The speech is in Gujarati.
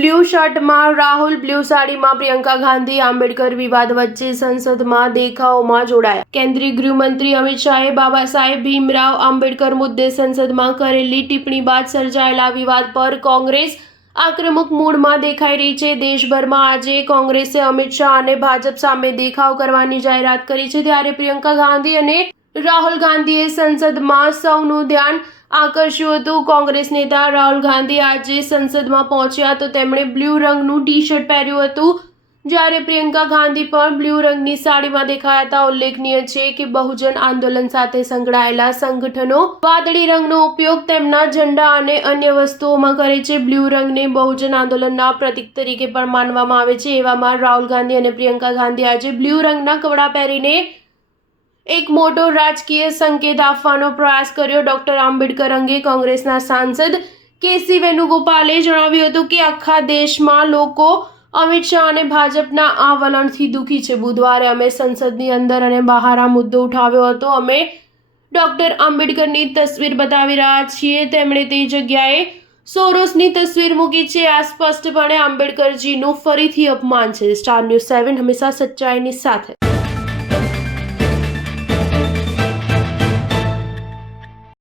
બ્લુ શર્ટમાં રાહુલ, બ્લુ સાડીમાં પ્રિયંકા ગાંધી આંબેડકર વિવાદ વચ્ચે સંસદમાં દેખાવોમાં જોડાયા। કેન્દ્રીય ગૃહમંત્રી અમિત શાહે બાબા સાહેબ ભીમરાવ આંબેડકર મુદ્દે સંસદમાં કરેલી ટિપ્પણી બાદ સર્જાયેલા વિવાદ પર કોંગ્રેસ આક્રમક મૂડમાં દેખાઈ રહી છે। દેશભરમાં આજે કોંગ્રેસે અમિત શાહ અને ભાજપ સામે દેખાવ કરવાની જાહેરાત કરી છે, ત્યારે પ્રિયંકા ગાંધી અને રાહુલ ગાંધીએ સંસદમાં સૌનું ધ્યાન આકર્ષ્યું હતું। કોંગ્રેસ નેતા રાહુલ ગાંધી આજે સંસદમાં પહોંચ્યા તો તેમણે બ્લુ રંગનું ટી-શર્ટ પહેર્યું હતું, જ્યારે પ્રિયંકા ગાંધી પણ બ્લુ રંગની સાડીમાં દેખાયા હતા। ઉલ્લેખનીય છે કે બહુજન આંદોલન સાથે સંકળાયેલા સંગઠનો વાદળી રંગનો ઉપયોગ તેમના ઝંડા અને અન્ય વસ્તુઓમાં કરે છે। બ્લુ રંગને બહુજન આંદોલનના પ્રતીક તરીકે પણ માનવામાં આવે છે। એવામાં રાહુલ ગાંધી અને પ્રિયંકા ગાંધી આજે બ્લુ રંગના કપડાં પહેરીને એક મોટો રાજકીય સંકેત આપવાનો પ્રયાસ કર્યો। ડોક્ટર આંબેડકર અંગે કોંગ્રેસના સાંસદ કેસી વેણુગોપાલે જણાવ્યું હતું કે આખા દેશમાં લોકો અમિત શાહ અને ભાજપના આ વલણથી દુઃખી છે। બુધવારે અમે સંસદની અંદર અને બહાર આ મુદ્દો ઉઠાવ્યો હતો। અમે ડોક્ટર આંબેડકરની તસવીર બતાવી રહ્યા છીએ, તેમણે તે જગ્યાએ સોરોસની તસવીર મૂકી છે। આ સ્પષ્ટપણે આંબેડકરજીનું ફરીથી અપમાન છે। સ્ટાર ન્યૂઝ 7 હંમેશા સચ્ચાઈની સાથે।